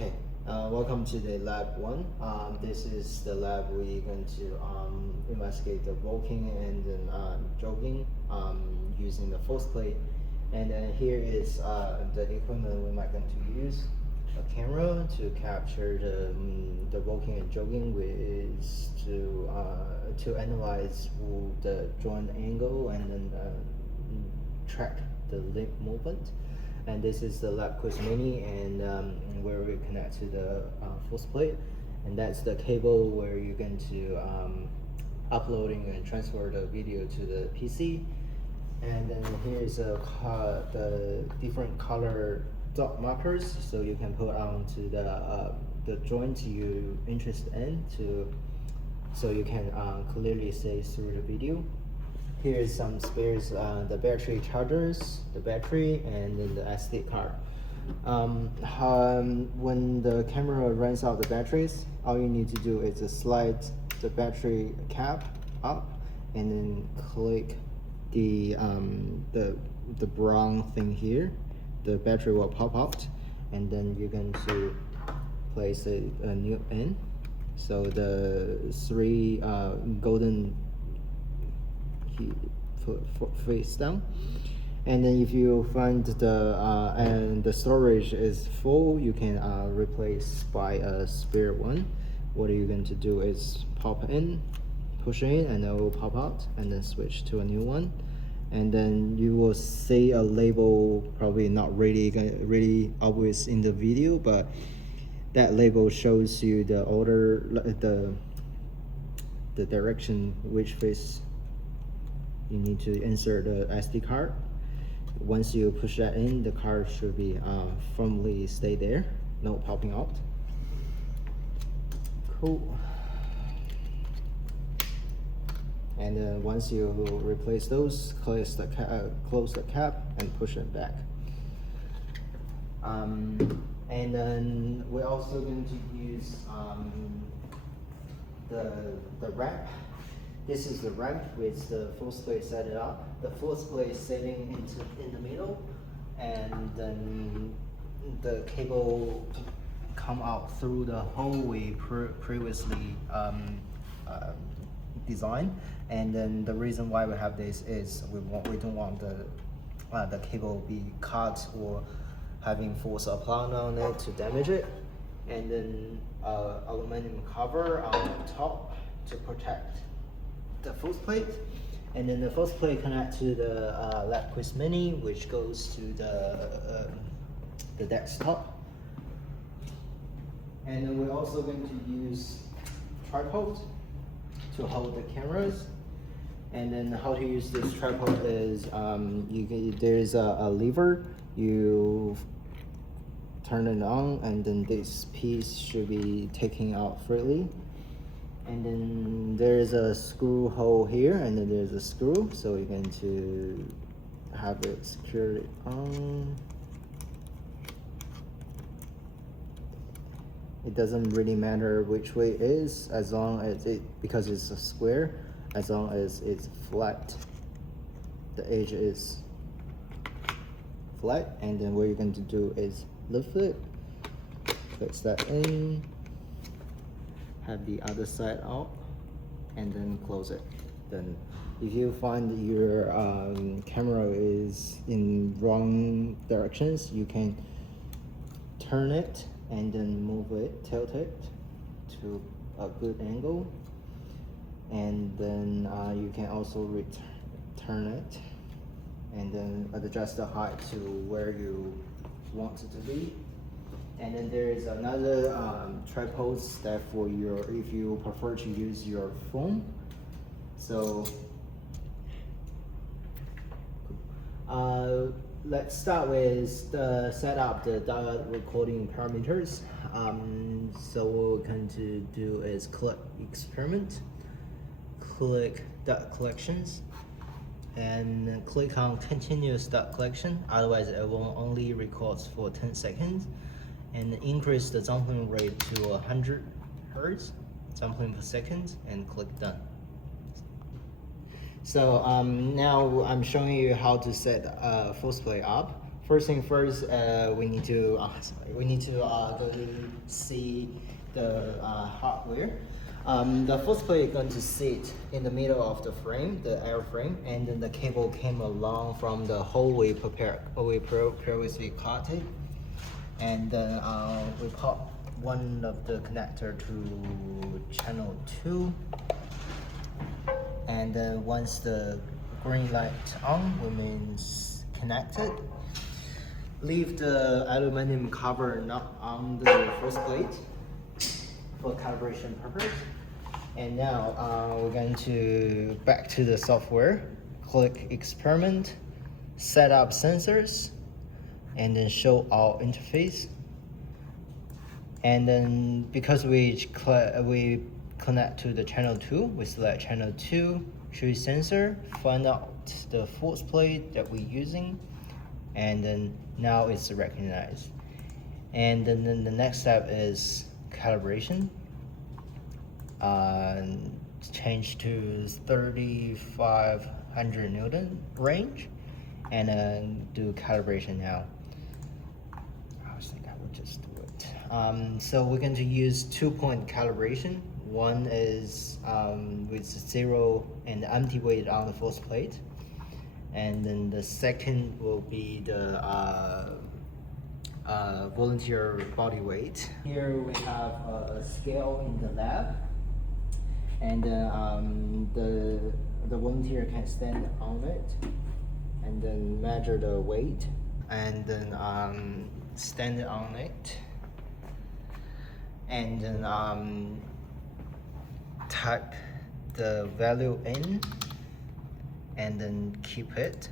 Okay, welcome to the lab 1. This is the lab we're going to investigate the walking and then jogging using the force plate. And then here is the equipment we might going to use. A camera to capture the walking and jogging, with to analyze the joint angle and then track the limb movement. And this is the lab1 mini, and where we connect to the force plate, and that's the cable where you're going to uploading and transfer the video to the PC. And then here's the different color dot markers, so you can put onto the joint you're interested in, so you can clearly see through the video. Here's some spares, the battery chargers, the battery, and then the SD card. When the camera runs out the batteries, all you need to do is slide the battery cap up and then click the brown thing here. The battery will pop out, and then you're going to place a new in. So the three golden face down, and then if you find the storage is full, you can replace by a spare one. What you're going to do is pop in, push in, and it will pop out, and then switch to a new one. And then you will see a label, probably not really obvious in the video, but that label shows you the order, the direction which face you need to insert the SD card. Once you push that in, the card should be firmly stay there, no popping out. Cool. And then once you replace those, close the cap and push it back. And then we're also going to use the ramp. This is the ramp with the force plate set it up. The force plate sitting in the middle, and then the cable come out through the hole we previously designed. And then the reason why we have this is we don't want the cable be cut or having force applied on it to damage it. And then aluminum cover on top to protect the force plate. And then the force plate connect to the lab1 mini, which goes to the desktop. And then we're also going to use tripod to hold the cameras. And then how to use this tripod is there's a lever, you turn it on, and then this piece should be taken out freely. And then there's a screw hole here, and then there's a screw, so you're going to have it secured on. It doesn't really matter which way it is, as long as because it's a square, as long as it's flat, the edge is flat. And then what you're going to do is lift it, place that in, have the other side out, and then close it. Then if you find that your camera is in wrong directions, you can turn it and then move it, tilt it to a good angle. And then you can also turn it and then adjust the height to where you want it to be. And then there is another tripod step for if you prefer to use your phone. So let's start with the setup, the data recording parameters. So what we're going to do is click experiment, click dot collections, and click on continuous dot collection. Otherwise, it will only record for 10 seconds. And increase the sampling rate to 100 Hz sampling per second, and click done. So now I'm showing you how to set force plate up. first thing first, we need to go to see the hardware. The first plate is going to sit in the middle of the frame, the airframe, and then the cable came along from the hole we previously cut it, and then we put one of the connector to channel 2, and then once the green light on, we means connected. Leave the aluminum cover not on the first plate for calibration purpose. And now we're going to back to the software, click experiment, set up sensors, and then show all interface. And then because we connect to the channel 2, we select channel 2, choose sensor, find out the force plate that we're using, and then now it's recognized. And then the next step is calibration. Change to 3500 Newton range, and then do calibration now. I was thinking I would just do it. So we're going to use 2-point calibration. One is with 0 and empty weight on the force plate, and then the second will be the volunteer body weight. Here we have a scale in the lab, and the volunteer can stand on it and then measure the weight, and then stand on it, and then type the value in, and then keep it.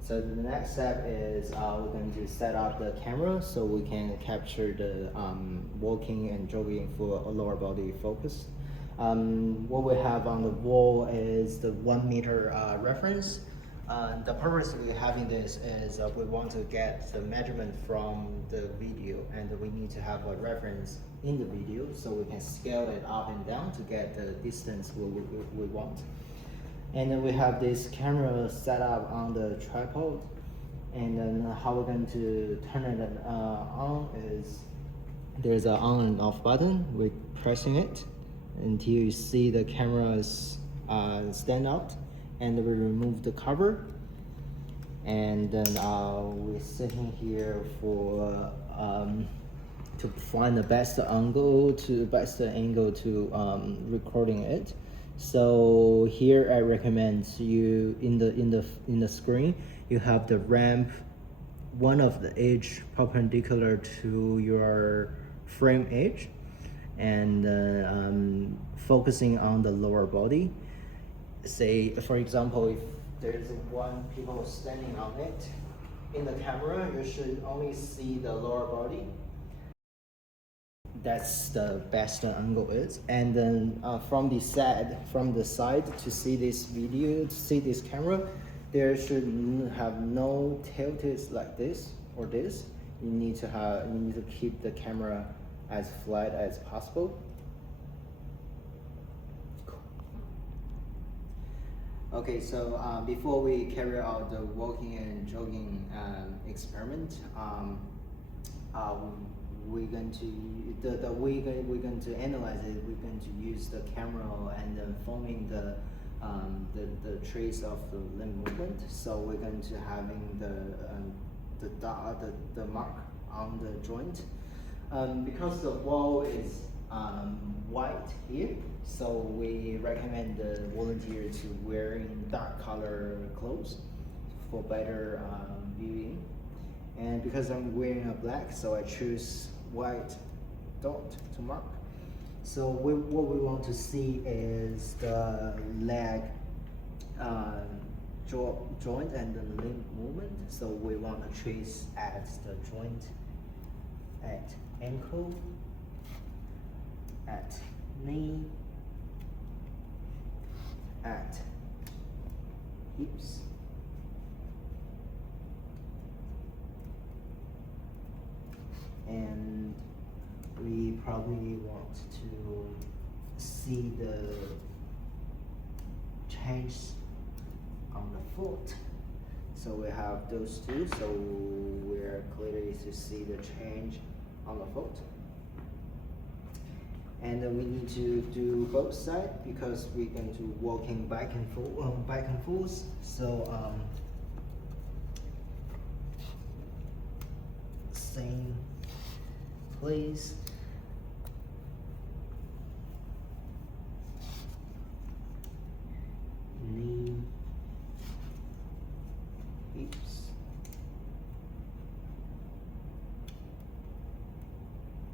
So the next step is we're going to set up the camera so we can capture the walking and jogging for a lower body focus. What we have on the wall is the 1 meter reference. The purpose of having this is we want to get the measurement from the video, and we need to have a reference in the video so we can scale it up and down to get the distance we want. And then we have this camera set up on the tripod, and then how we're going to turn it on is there's an on and off button. We're pressing it until you see the cameras stand out, and we remove the cover, and then we're sitting here for to find the best angle to recording it. So here I recommend you in the screen you have the ramp, one of the edge perpendicular to your frame edge, and focusing on the lower body. Say for example, if there's one people standing on it in the camera, you should only see the lower body. That's the best angle is, and then from the side to see this video, to see this camera, there should have no tilted like this or this. You need to keep the camera as flat as possible. Okay, so before we carry out the walking and jogging experiment, we're going to analyze it. We're going to use the camera and then filming the trace of the limb movement. So we're going to having the mark on the joint. Because the wall is white here, so we recommend the volunteer to wearing dark color clothes for better viewing. And because I'm wearing a black, so I choose white dot to mark. So what we want to see is the leg joint and the limb movement. So we want to trace at the joint, at ankle, at knee, at hips, and we probably want to see the change on the foot. So we have those two, so we're clearly to see the change on the foot. And then we need to do both sides because we're going to walking back and forth. So same place. Knee, hips.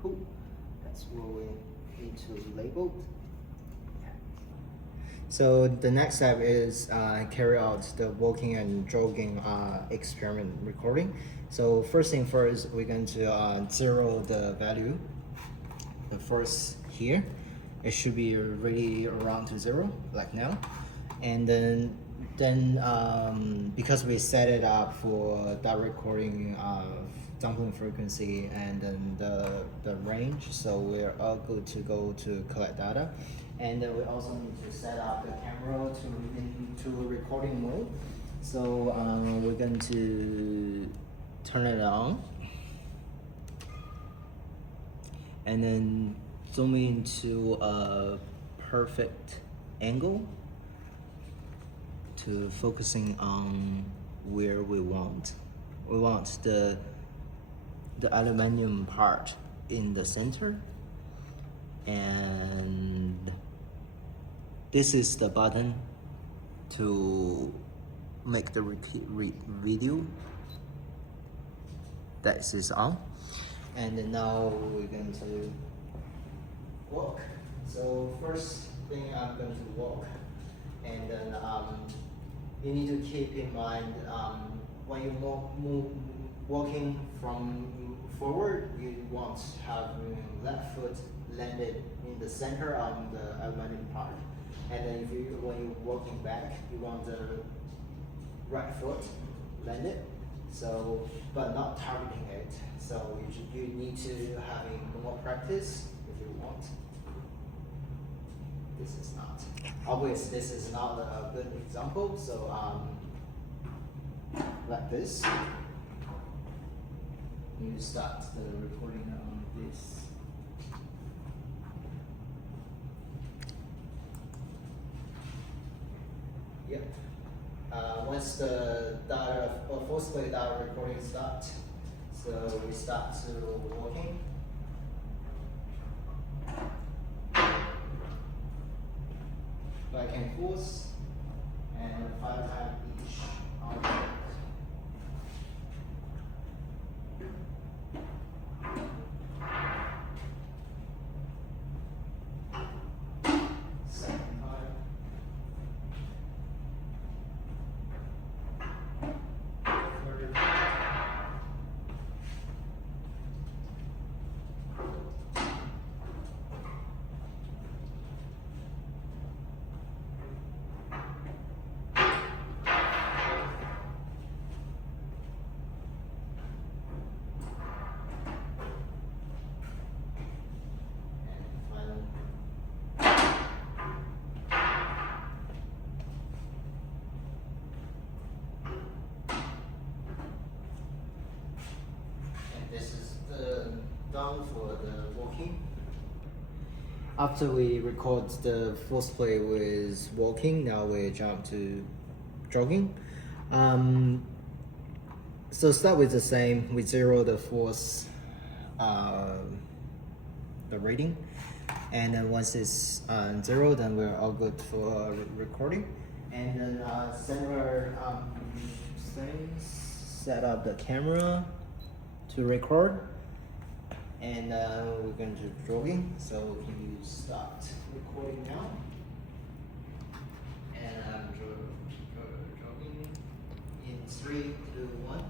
Cool. That's what we need to label. So the next step is carry out the walking and jogging experiment recording. So first thing first, we're going to zero the value. The first here, it should be really around to 0, like now. And then because we set it up for that recording sampling frequency and then the range, so we're all good to go to collect data. And then we also need to set up the camera into recording mode. So we're going to turn it on and then zoom into a perfect angle to focusing on where we want. We want the aluminum part in the center, and this is the button to make the video. That is on. And then now we're going to walk. So first thing I'm going to walk, and then you need to keep in mind when you walking from forward, you want to have left foot landed in the center on the aluminum part, and then when you're walking back, you want the right foot landed. So, but not targeting it. So you need to having more practice if you want. This is not. Obviously, this is not a good example. So like this. You start the recording on this. Yep. Once the data, forcefully data recording starts, so we start to walking. Back and forth, and 5 times each on the foot. This is done for the walking. After we record the force play with walking, now we jump to jogging. So start with the same. We zero the force, the rating, and then once it's 0, then we're all good for recording. And then similar things. Set up the camera to record, and we're going to jogging. So can you start recording now? And jogging in 3, 2, 1.